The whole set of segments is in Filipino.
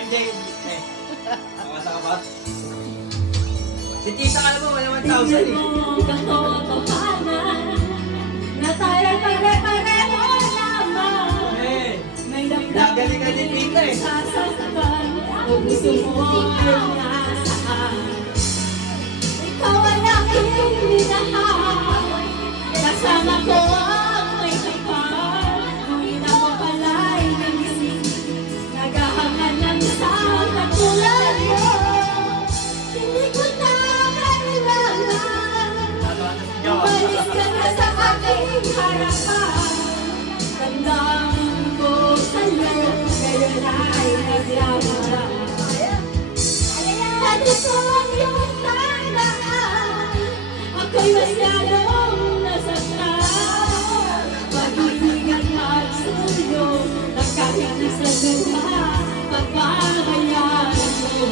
hindi. Nakasa ka ba? Si Tita ka naman, wala 1,000 eh. Na tayo pare-pareho lamang. May Nagaling ka din Tita eh. sasaktan o gusto mo inaasahan. Ikaw ang aking minahal. Kasama ko ang may kapal. Nung ina mo pala'y nagising, naghahangan ng isang katulad mo. Hindi ko na kailangan. Umalis ka na sa aking harapan. Tandaan ko sa'yo, ngayon ay naglaman. Dati ko ang iyong tandaan, ako'y masyadong nasasaktan. Pag-ibig at suyo, na kahit isa luha, pagpapahayaan mo.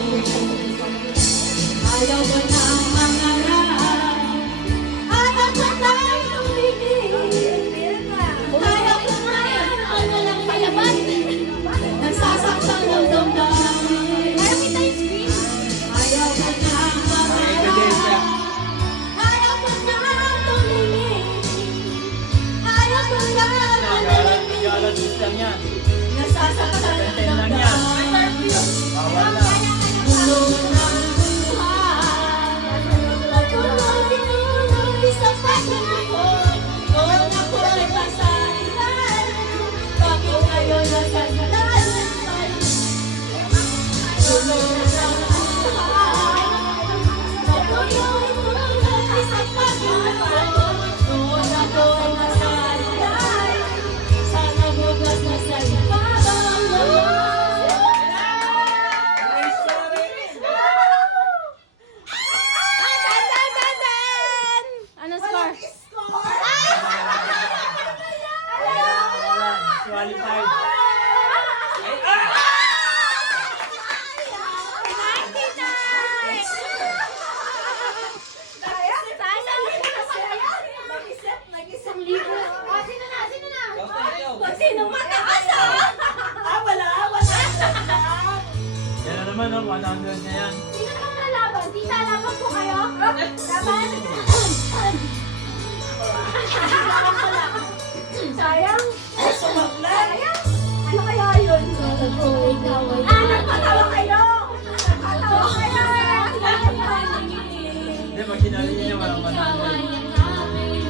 Ayaw mo na ang mangarap, ayaw mo na ang tumigil. Ayaw ko na ang walang palaban, nasasaktan ang damdamin. Ayaw ko na ang mangarap, ayaw ko na ang tumigil. Ayaw ko na ang manalangin, lang yan. nasasaktan ang Lang yan. damdamin. Bawal na. Puno ng buhay, patuloy sa paglalakot. Noon ako'y masaktan, bakit ngayon nasasaktan? Puno ng buhay, patuloy sa paglalakot. Noon ako'y masaktan, sana bukas na sa ibabang naman. Ano score? Qualified. Sinong mataas wala. Yan na naman, no? 100 na yan. Sino naman nalaban? Tita, laban po kayo? Laban? Sayang. Sayang. Ano kaya yun? Nagpatawa kayo. Nagpatawa kayo. Hindi, pag sinali niya, walang 100.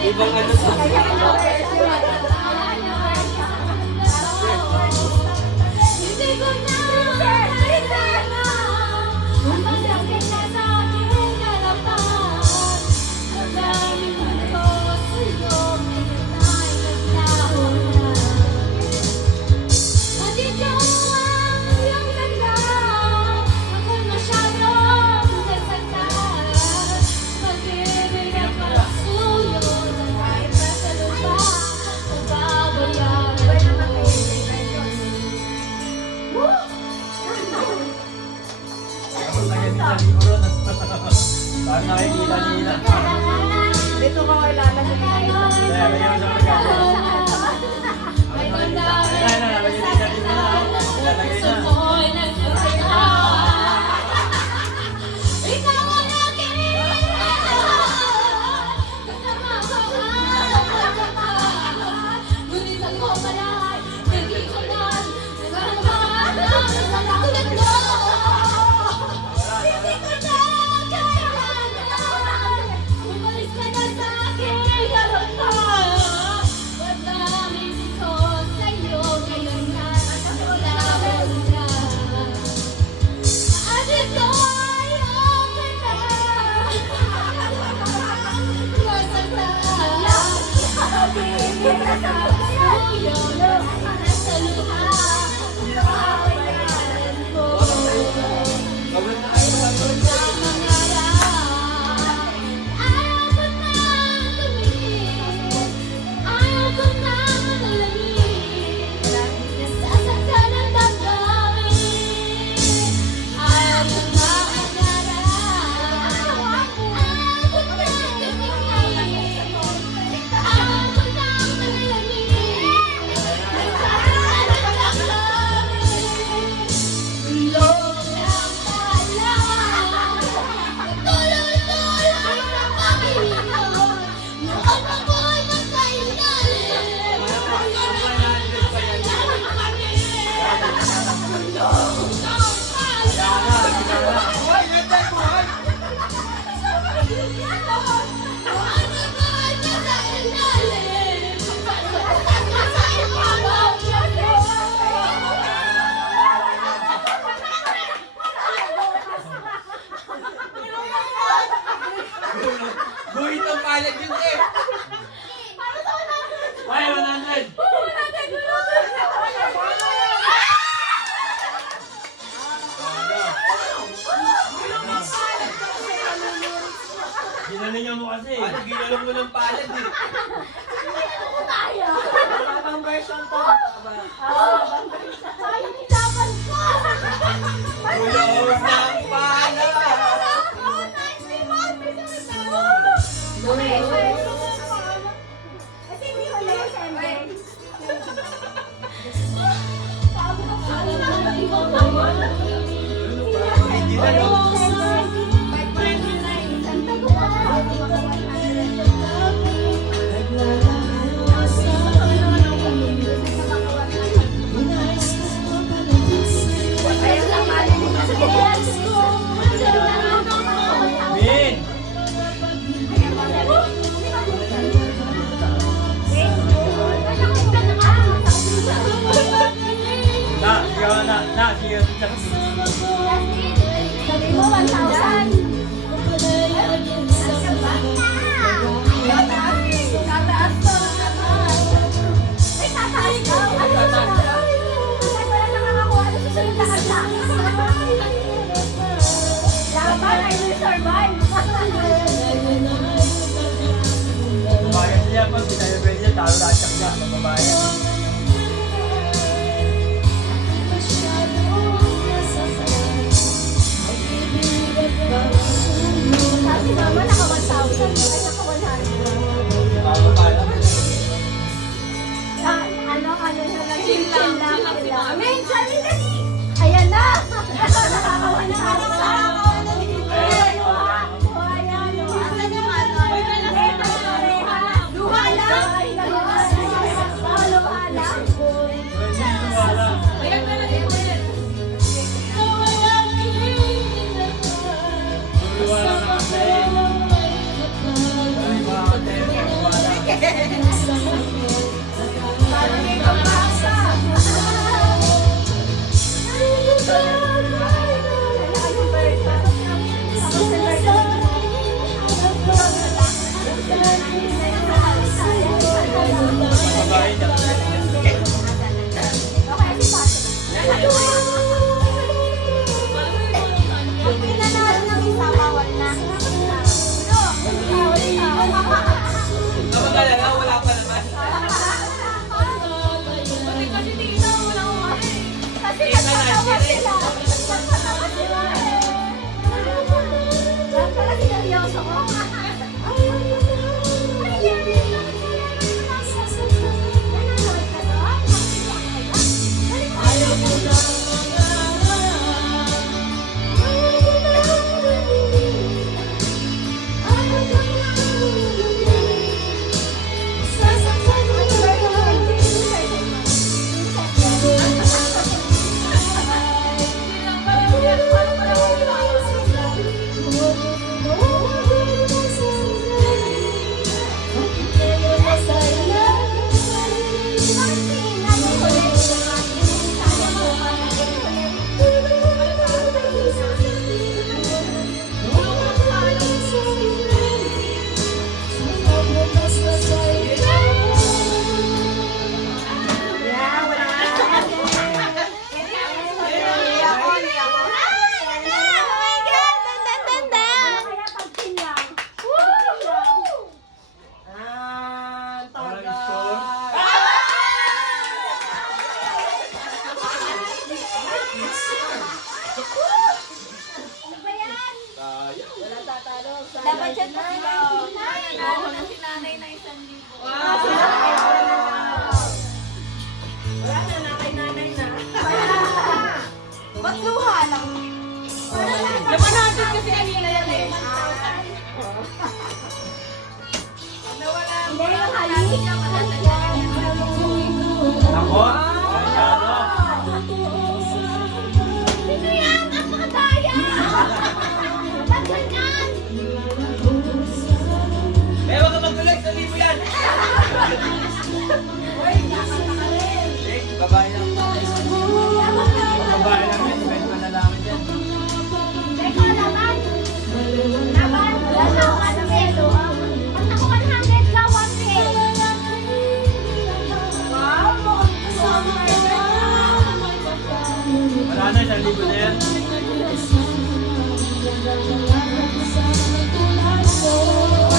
Ibang ano sa... Hindi ko na kailangan umasakit na sa aking harapan. Ang daming mundo sa'yo, ngayon ay naglaho na. Nandito ang iyong ganda, ako'y masyadong nasaktan. Pag-ibig at pagsuyo, kahit nasa lupa, pababayaan mo. Tapos na yan sa libro na... Parang nakikita-kita. Dito ka kay lalagay. Kaya may yung sa magagawa. May damdamin Ayan na, nalagay na sa libro na. Lalagay na. mo'y nagkakaya. Ikaw ang aking minahal. Kasama ko ang pagkakataon. Ngunit ako pala'y hindi ko na nagkakaroon sa tulad mo. Hindi ko na kailangan umalis ka na sa aking harapan. Madaming gusto sa'yo, ngayon na naglaban na. At ito ay okay na. Nasa taas, nasa luha, pababayaan mo. Gawin na kayo. Sa mga Galingan mo kasi. Ano, ginulong mo ng palad eh. Ano tayo? Ibang version to. Ay, hinapan ko! Gulong ng palad. Oh, 91! May sabi tayo. Okay. Kasi hindi ko na yung siyempre. Sabi ko, ano na, hindi ko naman. Original, no? Min! Sige. Sabi mo, 1,000. Tataas to. Ay, tataas to. Ano na? Wala nakakakuha. Ano susunod na kanta? Laban, I will survive. Bayan niya pag pinayabay niya, talo lahat siya niya. Mababayan. Kasi mama, naka 1,000. Ay, naka 100. Ano na lang. Chill lang. Men, dali. Ayan na. Nakakawa na ako. Wala pa naman. Kasi nagpatawa sila. Nagpatawa sila eh. Lahat pala sineryoso ko. Dapat siya to si nanay na 1,000. Wala na, nanay na. Ba't luha lang? Laman natin kasi kanina yan eh. Hindi, yung halik. Ako? Masyado. Sino yan? Ang mga daya! Ganyan! Eh, wag ka magdulag sa libo yan. Uy, nakanta ka rin. Eh, babae lang. Babae lang yun. Ibig pa na lang dyan. Teka, laban! Laban! Wala na ako ano peso. Pag ako 100 ka, 1K. Wow, Wala na, 1,000 na yan. Oh,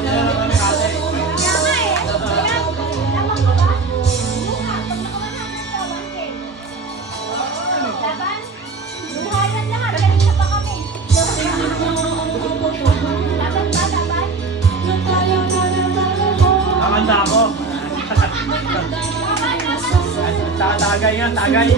niya na lang kami ate. Kaya nga eh. Kaya, laban ko ba? Mukha, pag naka-100 ka, 1K. Laban? Buhayan lahat, kanina pa kami. Laban ba, laban? Nakanda ako. Tagay nga, tagay.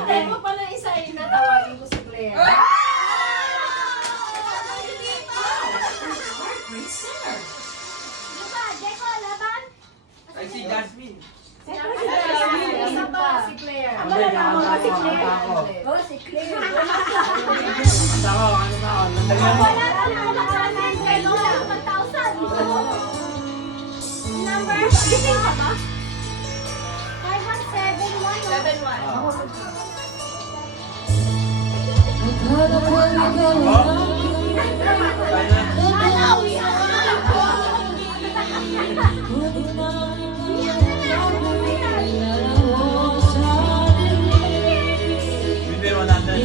Hindi mo pa na isa inatawagin ko si Claire. Di ba, Jeko, laban? Ay, si Jasmine. Isa pa, si Claire. Hindi, nakanda ako, nakanda ako. Oh, si Claire. Nakanda ako, ano na ako. Nandali ako. Wala ka na ako nakalaman kay Lola, 1,000. Number? Gising ka ba? 5171. 7-1. Alaw, Hindi, 100.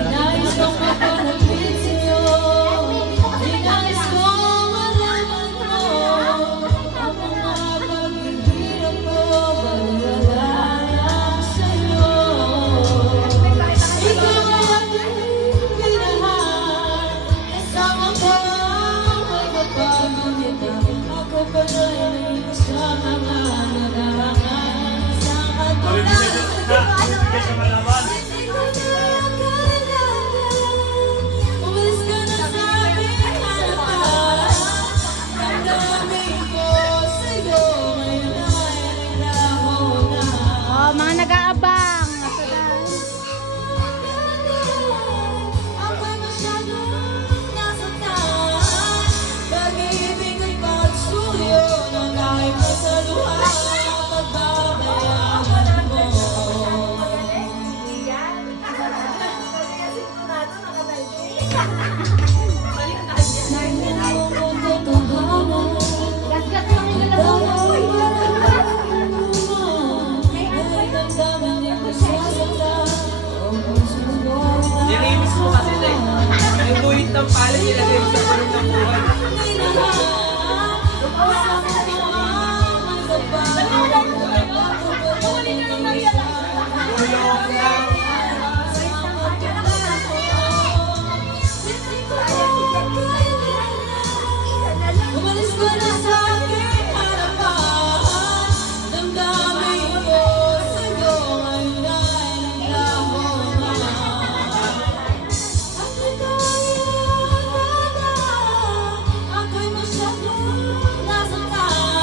Bibigyan sa malaman. Oh, mga nag-aabang. Gat-gat lang nila Nilimis mo kasi na eh. Yung buhit ng pala nilagay mo sa punong ng buhay. Tulong lang. Umalis ka na sa aking harapan. Damdamin ko sa'yo ay naglaho na. At ikaw ay ako'y masyadong nasaktan.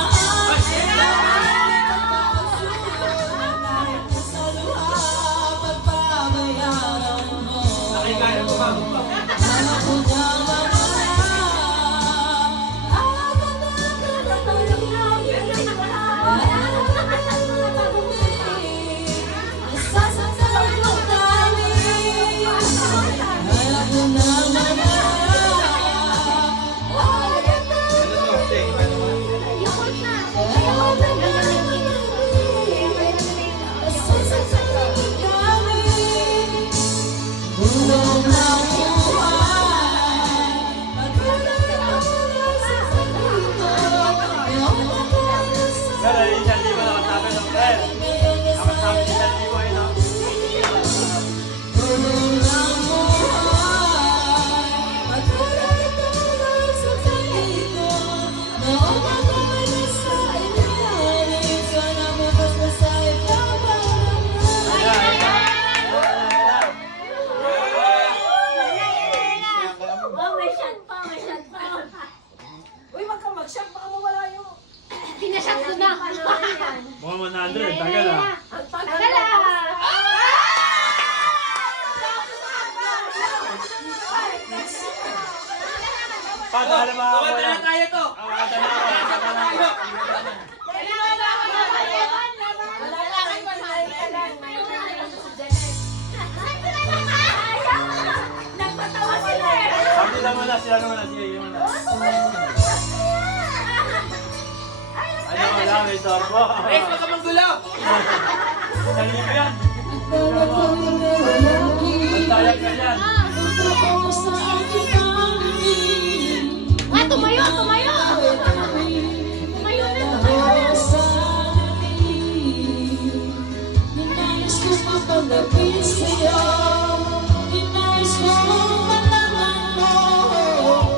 Wala mga Kumanta wala. na tayo to. Kumanta na ako. Kumanta na tayo. Nagpatawa sila eh. Sabi lang muna, sila muna, sige, yun muna. Ano, wala, may sorbo. Rex, wag ka manggulo. Sarili mo yan. Akala ko ikaw lagi. Magtayag ka yan. Totoo sa aking pangingin. Ah, tumayo, tumayo. Tumayo na. Totoo sa akin. Ninais ko mapagapit sa'yo. Ninais ko malaman mo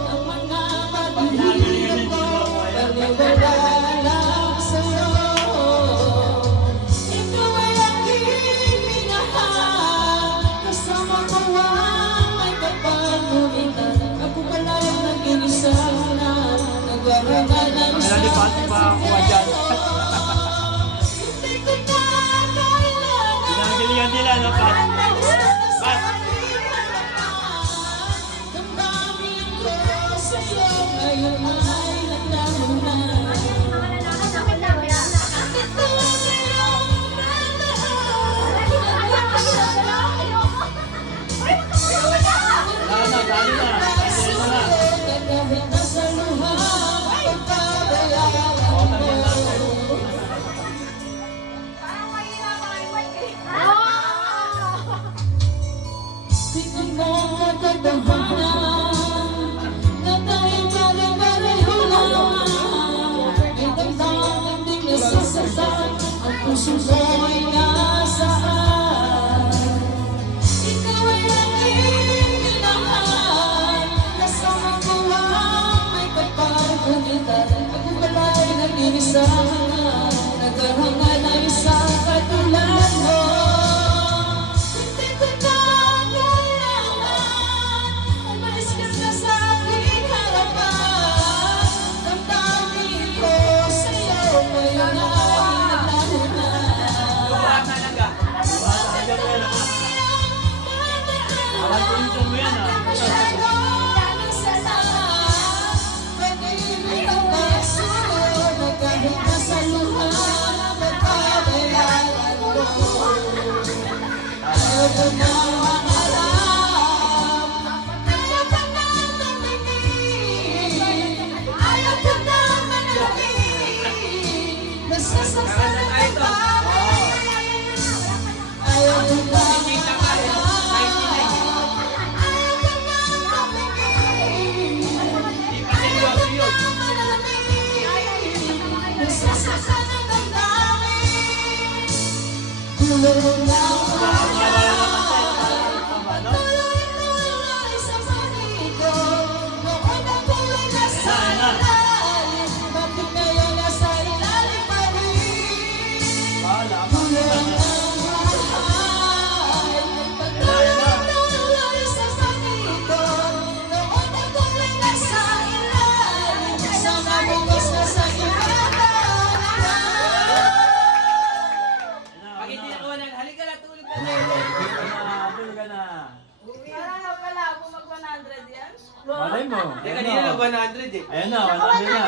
ang mga pag-ibig ko. Pag-ibig lang sa'yo. Ikaw ay aking minahal. Kasama ko ang may kapag-umitan. Ako pala yung nag-iisa na nagwawalan ng Ang lalipati pa ako dyan. Hindi ko na kailangan. Pinanggilingan nila, no, Pat? Pat! Damdamin ko sa'yo ngayon ay nagdamo na. Ito ang iyong Wala na, dali na. Dali na. kahit nasa luha, pagkabayaan Otan mo na. tingin mo ang katotohanan na tayong pare-pareho lang. May damdamin ding nasasaktan, ang puso ko ay nasaan. Ikaw ay aking minahal, kasama ko ang may kapag-umitan. Ako pala ay nag-iisa, naghahangal ng isang katulad mo. Hindi ko na kailangan, umalis ka na sa aking harapan. Damdamin ko sa'yo, ngayon ay naglaho na. Luha talaga. Dyan mo yan, ha? Alam ko yung song mo yan, ha? Ayaw ko na Kita ka rin. 99. Hindi pa seryoso yun. Bahala ka. Pag hindi nakuha na, halika na, tulog ka na. Tulog ka na. Parang nga pala ako mag-100 yan. Malay mo. Hindi, kanina lang 100 eh. Ayan na, 100 na.